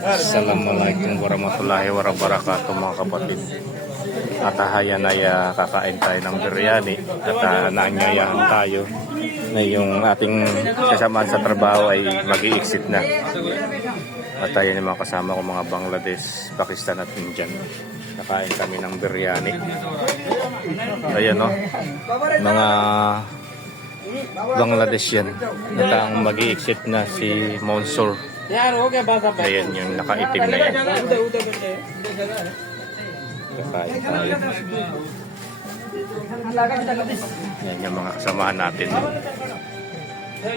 Assalamualaikum warahmatullahi wabarakatuh mga kapatid. At hayan ay ah, kakain tayo ng biryani at uh, naanyayahan tayo na yung ating kasamaan sa trabaho ay mag exit na. At tayo yung mga kasama ko mga Bangladesh, Pakistan at Indian. Nakain kami ng biryani. Ayan no, mga Bangladesh yan. At ang mag exit na si Monsur. यार हो गया बस अब Ayan yung nakaitim na yan. Kakain tayo. Yan yung mga kasamahan natin.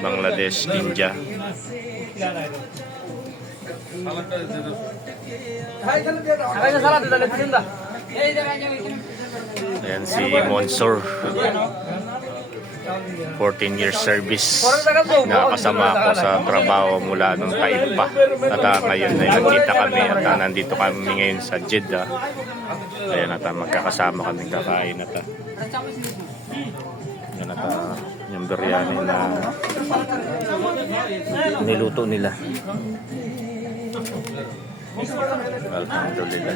Bangladesh, India. अरे साला दे दे पिंदा Ayan si Monsur. 14 years service. Nakakasama ako sa trabaho mula nung taib pa. At ah, ngayon ay nagkita kami at ah, nandito kami ngayon sa Jeddah. Ayan at ah, magkakasama kami kakain at ah, yan at ah, yung biryani na niluto nila. Alhamdulillah.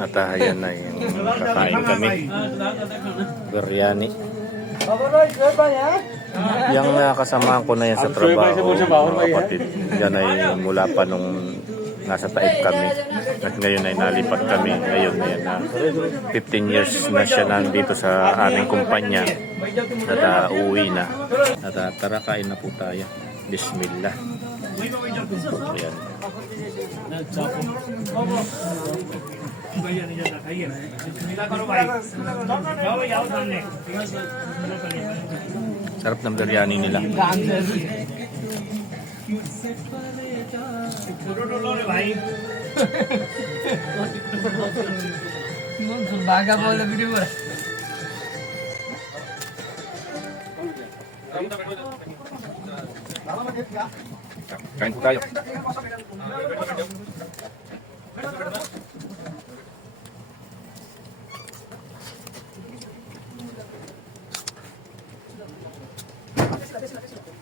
At ah, ayan na yung kakain kami. Biryani. Yung nakasama ko na yan sa trabaho, mga kapatid. Yan ay mula pa nung nasa taib kami. At ngayon ay nalipat kami. Ngayon yan na 15 years na siya nandito sa aming kumpanya. At ah, uuwi na. At ah, tara kain na po tayo. Bismillah. Ayan. Sarap ng biryani nila. বাঘা বলে ভিডিও করে Kain po tayo. Thank you.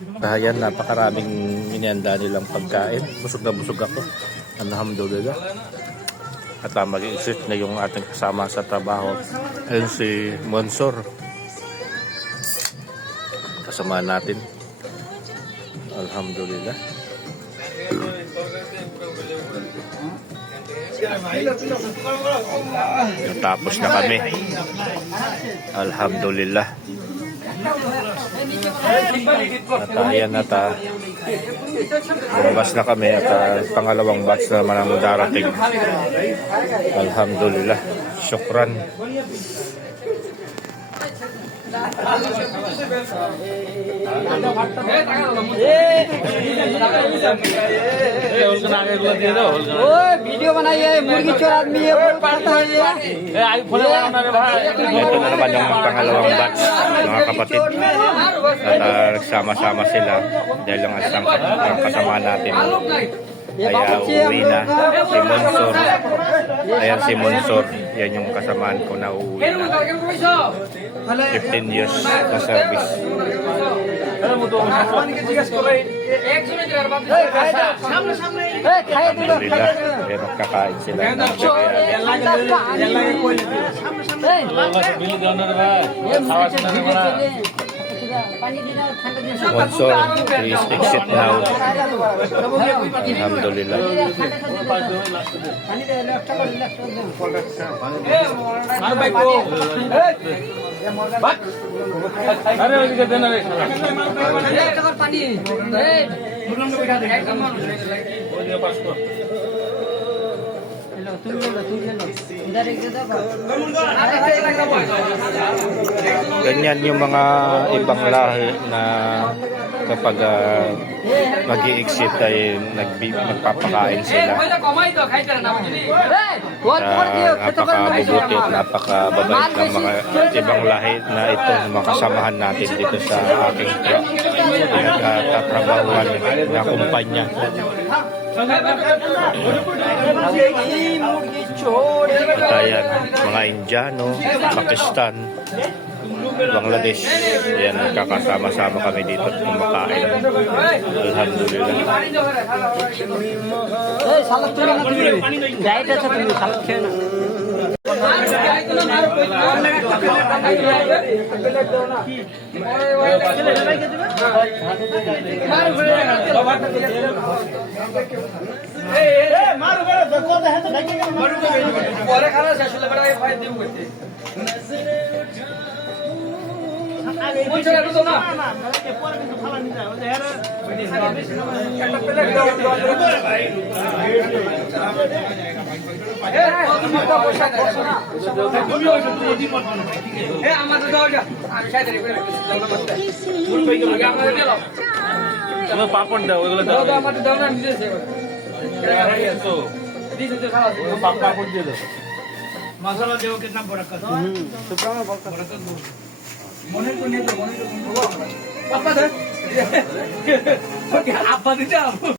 Ayan, napakaraming minihanda nilang pagkain. Busog na busog ako. Alhamdulillah. At uh, mag-exit na yung ating kasama sa trabaho. Ayun si Monsor. Kasama natin. Alhamdulillah. Tapos na kami. Alhamdulillah. At ayan at na kami at ah, pangalawang batch na naman ang darating. Alhamdulillah. Syukran. Video বানাইয়ে মুরগি চোর আদমি Ano naman yung pangalawang batch mga kapatid. At ah, nagsama-sama sila dahil ang isang kat- kasama natin. ay ah, uuwi na si Monsor Ayan si Monsor. Yan yung kasamaan ko na uuwi na. 15 years na service. Alam mo doon. Alhamdulillah. Eh, magkakain sila. Yan lang yung quality. Bilid na naman. Hawas na naman. Also, please exit now. Alhamdulillah. আরে ওইদিকে দেন রে একটা পানি এই দুর্গন্ধ কইটা দেখ একদম মানুষ ওই দিয়ে পাস কর Ganyan yung mga ibang lahi na kapag ah, uh, mag exit ay nagbi nagpapakain sila. Uh, napakabuti at napakababait ng mga ibang lahi na ito makasamahan natin dito sa aking pinagkatrabahuan ah, na kumpanya. Ayan, mga Indiano, Pakistan, Bangladesh. Ayan, kakasama-sama kami dito at kumakain. Alhamdulillah. Eh, hey, eh. salak tulungan. Diet at sa tulungan, salak kaya na. পরে খারাপ শেষ হলে বেড়া ফাইল দিব করতে একটা প্লেট পাপড় দাও ওইগুলো দাও দাও দাও আমাদের দাও না দিতেছে দিতেছে তো খাওয়া পাপড় দিয়ে দাও मसाला देव कितना बड़ा कर मने को नहीं तो मने को पापा दे आप दीजिए आप